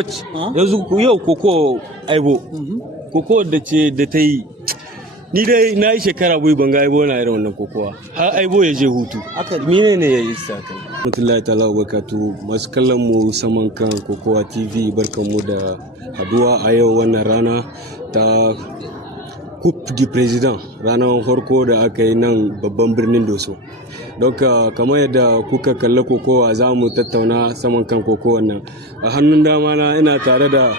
yanzu yau koko aibo koko da ce da ta yi ni dai na yi shekara bai ban ga aibo na irin wannan kokowa har aibo ya je hutu mine ne ya yi sa kai mutullahi ta'ala barkatu masu kallon mu saman kan kokowa tv barkanmu da haduwa a yau wannan rana ta coupe du president ranar farko da aka yi nan babban birnin doso don kamar yadda kuka kalla kokowa za mu tattauna saman kan kokowa nan a hannun dama na ina tare da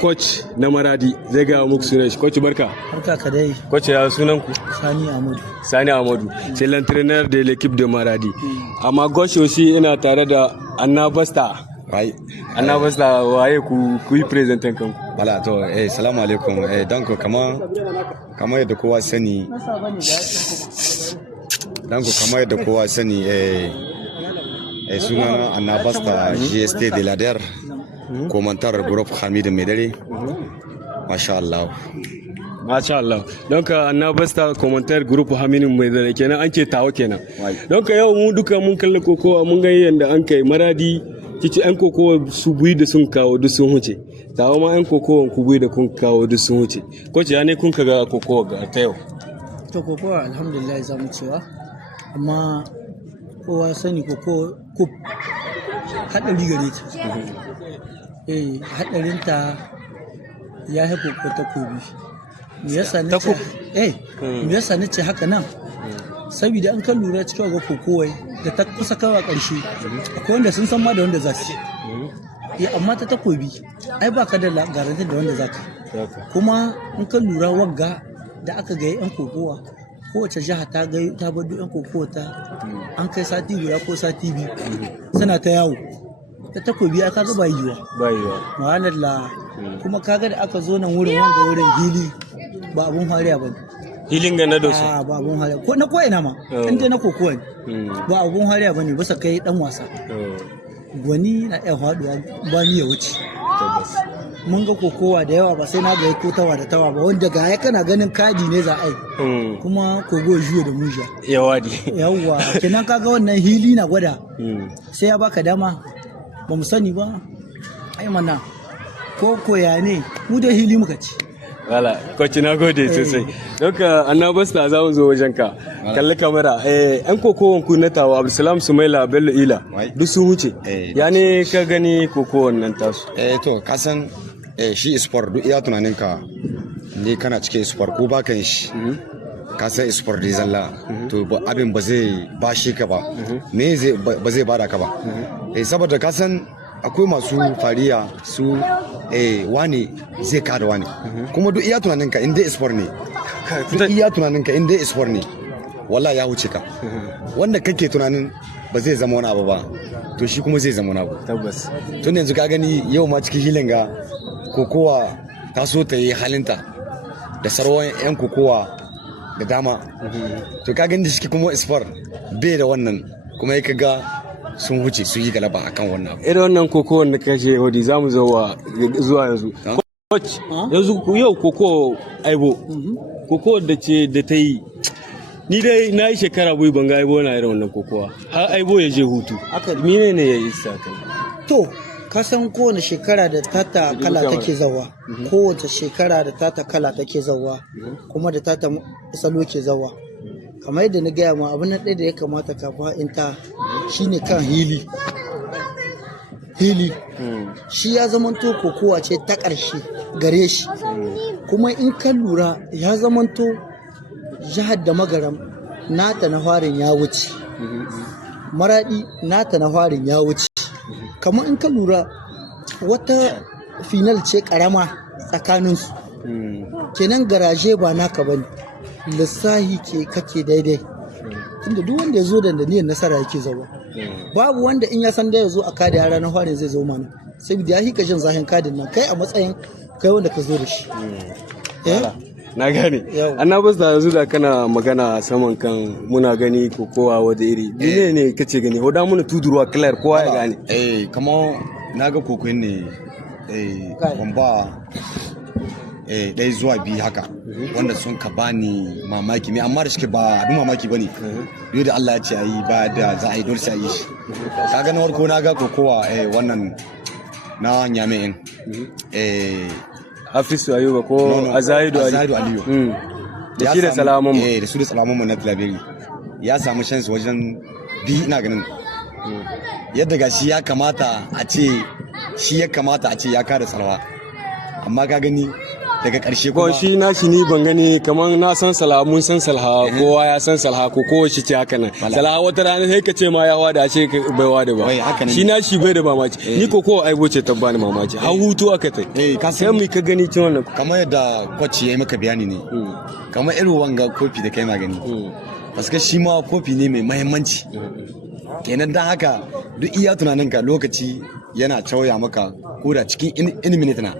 coach na maradi zai ga muku sunan shi. Coach barka ka dai. Coach ya sunan ku? Sani Amadou c'est l'entraîneur de l'équipe de Maradi. A ma gauche aussi ina tare da Anna Basta. Anna Basta waye ku yi presentin kanku. Wala to salamu alaikum donc kama yadda kowa sani sunana Anna Basta GST de l'ADER commentaire groupe Hamid Medari. Masha Allah. Donc Anna Basta commentaire groupe Hamid Medari kenan an ce tawo kenan. Donc yau mu duka mun kalla kokowa mun ga yanda an kai Maradi kici an kokowa su buyi da sun kawo duk sun huce. Tawo ma an kokowa ku buyi da kun kawo duk sun huce. Coach ya ne kun kaga kokowa ga ta yau. To kokowa alhamdulillah zamu cewa amma kowa sani kokowa kup hadari gare ta. Hadarinta ya haifu ko takobi. Me yasa nace haka nan? Saboda an kan lura cikin ga kokowai da ta kusa kawa karshe akwai wanda sun san ma da wanda za su amma ta takobi ai baka da garanti da wanda za ka kuma in kan lura wagga da aka ga yan kokowa kowace jiha ta bado yan kokowa ta an kai sati guda ko sati biyu suna ta yawo ta takobi aka ga bayuwa ma'analla kuma kaga da aka zo nan wurin hili ba abun hariya ba hilin ga na dosu ba abun hariya ko na ko ina ma inda na kokowa ba abun hariya bane bisa kai dan wasa gwani na iya faduwa ba ni ya wuce mun ga kokowa da yawa ba sai na ga ko tawa da tawa ba wanda ga ya kana ganin kadi ne za a yi kuma kogo juyo da muja yawa kenan kaga wannan hili na gwada sai ya baka dama ba mu sani ba ai mana ko koya ne mu da hili muka ci wala kwaci na gode sosai don ka annabasta za mu zo wajen ka kalli kamera yan kokowan ku na tawa Abdulsalam Sumaila Bello Ila duk sun wuce ya ne ka gani kokowan nan tasu to ka san shi sport duk iya tunanin ka ne kana cikin sport ko ba kan shi ka san sport da zalla to abin ba zai ba shi ka ba me ba zai bada ka ba saboda ka san akwai masu fariya su wani zai kada wani kuma duk iya tunaninka inda sport ne wallahi ya wuce ka wanda kake tunanin ba zai zama wani abu ba to shi kuma zai zama wani abu tabbas tun yanzu ka gani yau ma cikin hilin ga kokowa ta so ta yi halinta da sarwan yan kokowa da dama to ka gani da shi kuma sport bai da wannan kuma ya kaga sun huce su yi galaba akan wannan irin wannan koko wanda kashe wadi za mu zuwa yanzu coach yanzu yau koko aibo koko da ce da ta yi ni dai na yi shekara bai ban ga aibo na irin wannan kokowa har aibo ya je hutu mine ne ya yi sa kai to ka san kowane shekara da tata kala take zawa kowace shekara da tata kala take zawa kuma da tata salo ke zawa kamar yadda na gaya ma abin ɗaya da ya kamata ka fahimta shine kan hili shi ya zamanto kokowa ce ta ƙarshe gare shi kuma in ka lura ya zamanto jihar da magaram nata na farin ya wuce maradi nata na farin ya wuce kamar in ka lura wata final ce ƙarama tsakaninsu kenan garaje ba naka bane lissahi kake daidai tunda duk wanda ya zo da niyyar nasara yake zauwa babu wanda in ya san da ya zo a kada yara na farin zai zo mana saboda ya hika jin zahin kadin nan kai a matsayin kai wanda ka zo da shi na gane annabas da yanzu da kana magana saman kan muna gani kokowa wada iri ne kace gani hoda muna tudurwa clear kowa ya gane kamar naga kokoyin ne kwamba ɗaya zuwa biyu haka wanda sun ka bani mamaki mai amma da shi ba abin mamaki bane yau da Allah ya ce ayi ba da za a yi dole sai a yi shi kaga na farko na ga kokowa wannan na Nyame Hafizu Ayuba ko Azaidu Aliyu da shi da Salamun da su da Salamun na Tilaberi ya samu chance wajen biyu ina ganin yadda ga shi ya kamata a ce ya kada Salwa amma ka gani daga ƙarshe kuma shi na shi ni ban gani kamar na san Salamun san Salha kowa ya san Salha ko kowace ce haka nan Salha wata rana sai ka ce ma ya wada ce bai wada ba shi na shi bai da mamaci ni ko Aibo ce ta bani mamaci har hutu aka tai sai mu ka gani cin wannan kamar yadda coach yayi maka bayani ne kamar irin wanga kofi da kai magani paske shi ma kofi ne mai muhimmanci kenan dan haka duk iya tunaninka lokaci yana cauya maka ko da cikin in minute na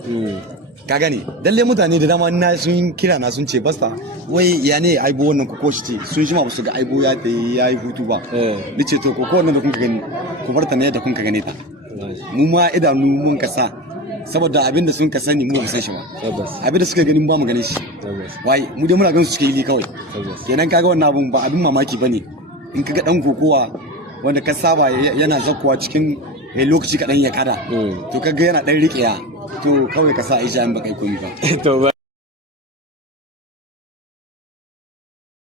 ka gane dalle mutane da dama na sun kira na sun ce basta wai ya ne Aibo wannan koko shi ce sun shima ba su ga Aibo ya yi hutu ba ni ce to koko wannan da kun ka gani ku bar ta ne da kun ka gane ta mu ma idanu mun kasa saboda abin da sun ka sani mu ba san shi ba abin da suka gani ba mu gane shi wai mu dai muna ganin su suke yi kawai kenan kaga wannan abun ba abin mamaki bane in kaga dan kokowa wanda ka saba yana zakkuwa cikin lokaci kaɗan ya kada to kaga yana ɗan riƙeya to kawai ka sa aisha in ba kai komi ba